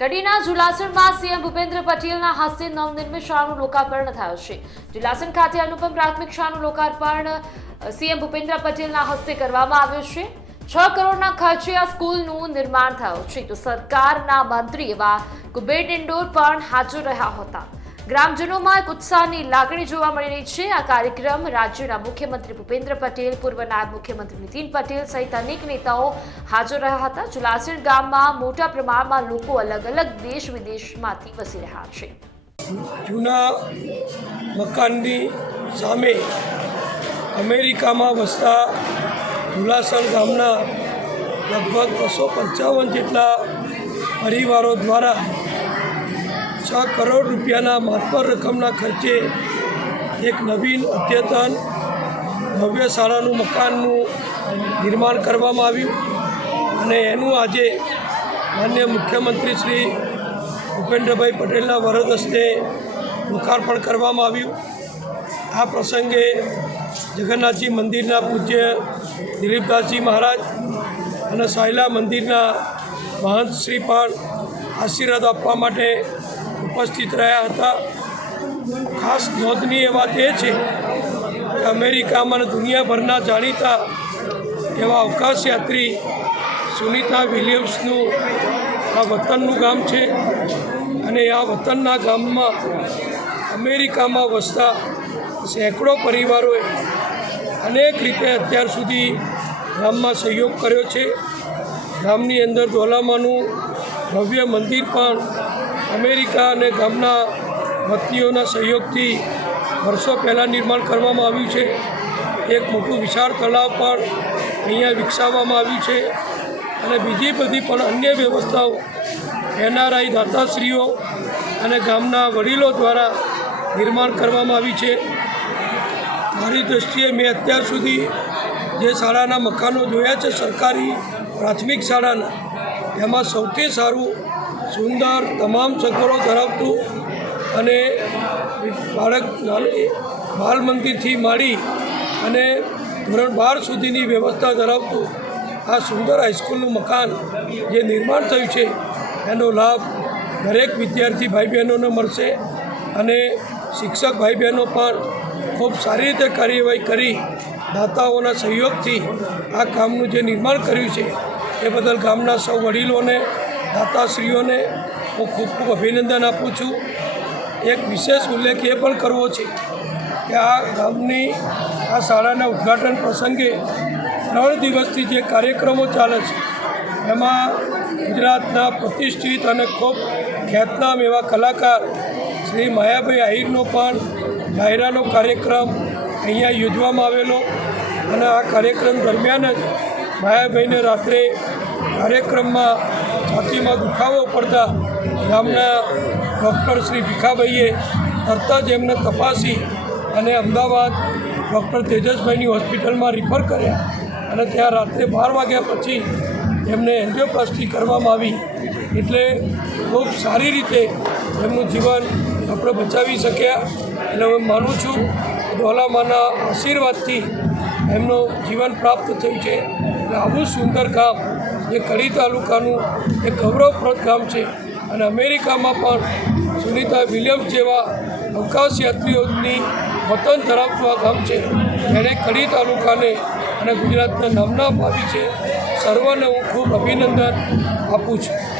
કડીના જુલાસણમાં CM Bhupendra પટેલના હસ્તે નવનિર્મિત શાળાનું લોકાર્પણ થયું છે. જુલાસણ ખાતે અનુપમ પ્રાથમિક શાળાનું લોકાર્પણ સીએમ ભૂપેન્દ્ર પટેલના હસ્તે કરવામાં આવ્યું છે. છ કરોડના ખર્ચે આ સ્કૂલનું નિર્માણ થયું છે. તો સરકારના મંત્રી એવા કુબેર ડિંડોર પણ હાજર રહ્યા હતા. ગ્રામજનોમાં એક ઉત્સાહની લાગણી જોવા મળી રહી છે. આ કાર્યક્રમ રાજ્યના મુખ્યમંત્રી ભૂપેન્દ્ર પટેલ પૂર્વ નાયબ મુખ્યમંત્રી નીતિન પટેલ સહિત અનેક નેતાઓ હાજર રહ્યા હતા. જુલાસણ ગામમાં મોટા પ્રમાણમાં લોકો અલગ અલગ દેશ વિદેશમાંથી વસી રહ્યા છે. જૂના મકાનની સામે અમેરિકામાં વસતા ધુલાસણ ગામના લગભગ બસો પંચાવન જેટલા પરિવારો દ્વારા છ કરોડ રૂપિયાના માતબર રકમના ખર્ચે એક નવીન અદ્યતન ભવ્ય શાળાનું મકાનનું નિર્માણ કરવામાં આવ્યું અને એનું આજે માન્ય મુખ્યમંત્રી શ્રી ભૂપેન્દ્રભાઈ પટેલના વરદ હસ્તે લોકાર્પણ કરવામાં આવ્યું. આ પ્રસંગે જગન્નાથજી મંદિરના પૂજ્ય દિલીપદાસજી મહારાજ અને સાયલા મંદિરના મહંત શ્રી પણ આશીર્વાદ આપવા માટે ઉપસ્થિત રહ્યા હતા. ખાસ નોંધનીય વાત એ છે કે અમેરિકામાં દુનિયાભરના જાણીતા એવા અવકાશ યાત્રી સુનિતા વિલિયમ્સનું આ વતનનું ગામ છે અને આ વતનના ગામમાં અમેરિકામાં વસતા સેંકડો પરિવારોએ અનેક રીતે અત્યાર સુધી ગામમાં સહયોગ કર્યો છે. ગામની અંદર ધોલામાનું ભવ્ય મંદિર પણ અમેરિકા અને ગામના વતનીઓના સહયોગથી વર્ષો પહેલાં નિર્માણ કરવામાં આવ્યું છે. એક મોટું વિશાળ તળાવ પણ અહીંયા વિકસાવવામાં આવ્યું છે. અને બીજી બધી પણ અન્ય વ્યવસ્થાઓ એનઆરઆઈ દાતાશ્રીઓ અને ગામના વડીલો દ્વારા નિર્માણ કરવામાં આવી છે. મારી દૃષ્ટિએ મેં અત્યાર સુધી જે શાળાના મકાનો જોયા છે સરકારી પ્રાથમિક શાળાના, એમાં સૌથી સારું સુંદર તમામ સગવડો ધરાવતું અને બાળક બાલ મંદિરથી માંડી અને ધોરણ બાર સુધીની વ્યવસ્થા ધરાવતું આ સુંદર હાઈસ્કૂલનું મકાન જે નિર્માણ થયું છે, એનો લાભ દરેક વિદ્યાર્થી ભાઈ બહેનોને મળશે અને શિક્ષક ભાઈ બહેનો પણ ખૂબ સારી રીતે કાર્યવાહી કરી દાતાઓના સહયોગથી આ કામનું જે નિર્માણ કર્યું છે, એ બદલ ગામના સૌ વડીલોને દાતાશ્રીઓને હું ખૂબ ખૂબ અભિનંદન આપું છું. એક વિશેષ ઉલ્લેખ એ પણ કરવો છે કે આ ગામની આ શાળાના ઉદ્ઘાટન પ્રસંગે ત્રણ દિવસથી જે કાર્યક્રમો ચાલે છે, એમાં ગુજરાતના પ્રતિષ્ઠિત અને ખૂબ ખ્યાતનામ એવા કલાકાર શ્રી માયાભાઈ આહિરનો પણ ડાયરાનો કાર્યક્રમ અહીંયા યોજવામાં આવેલો અને આ કાર્યક્રમ દરમિયાન જ માયાભાઈને રાત્રે કાર્યક્રમમાં છાતીમાં દુખાવો પડતા ગામના ડૉક્ટર શ્રી ભીખાભાઈએ તરત જ એમને તપાસી અને અમદાવાદ ડૉક્ટર તેજસભાઈની હોસ્પિટલમાં રિફર કર્યા અને ત્યાં રાત્રે બાર વાગ્યા પછી એમને એન્જિયોપ્લાસ્ટી કરવામાં આવી. એટલે ખૂબ સારી રીતે એમનું જીવન આપણે બચાવી શક્યા એટલે હું માનું છું ડોલામાના આશીર્વાદથી એમનું જીવન પ્રાપ્ત થયું છે. એટલે આવું સુંદર કામ જે કડી તાલુકાનું એક ગૌરવપ્રદ ગામ છે. અને અમેરિકામાં પણ સુનિતા વિલિયમ્સ જેવા અવકાશ યાત્રીઓની વતન ધરાવતું આ ગામ છે. એણે કડી તાલુકાને અને ગુજરાતને નામના ભાવી છે. સર્વને હું ખૂબ અભિનંદન આપું છું.